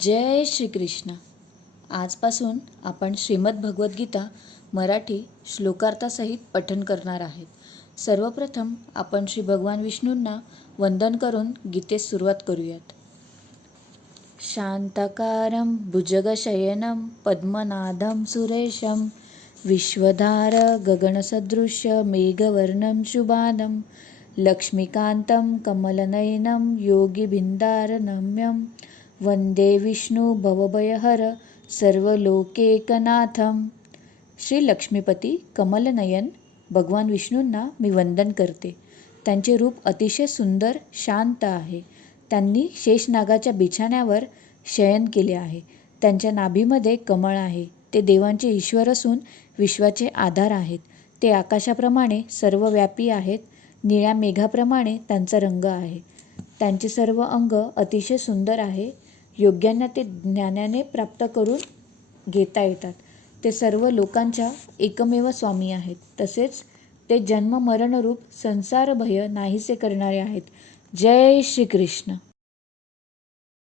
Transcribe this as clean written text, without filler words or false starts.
जय श्री कृष्ण. आजपासून आपण श्रीमद भगवद्गीता मराठी श्लोकार्थासहित पठण करणार आहेत. सर्वप्रथम आपण श्री भगवान विष्णूंना वंदन करून गीतेस सुरुवात करूयात. शांताकारं भुजगशयनं पद्मनाभं सुरेशं विश्वधार गगनसदृश्य मेघवर्णं शुभानं लक्ष्मीकान्तं कमलनयनं योगिभिन्दारनम्यं वंदे विष्णू भवभयहर सर्वलोकैकनाथम. श्री लक्ष्मीपती कमलनयन भगवान विष्णूंना मी वंदन करते. त्यांचे रूप अतिशय सुंदर शांत आहे. त्यांनी शेषनागाच्या बिछाण्यावर शयन केले आहे. त्यांच्या नाभीमध्ये कमळ आहे. ते देवांचे ईश्वर असून विश्वाचे आधार आहेत. ते आकाशाप्रमाणे सर्वव्यापी आहेत. निळ्या मेघाप्रमाणे त्यांचा रंग आहे. त्यांचे सर्व अंग अतिशय सुंदर आहे. योग्यांना ते ज्ञानाने प्राप्त करून घेता येतात. ते सर्व लोकांच्या एकमेव स्वामी आहेत. तसेच ते जन्म मरणरूप संसार भय नाहीसे करणारे आहेत. जय श्री कृष्ण.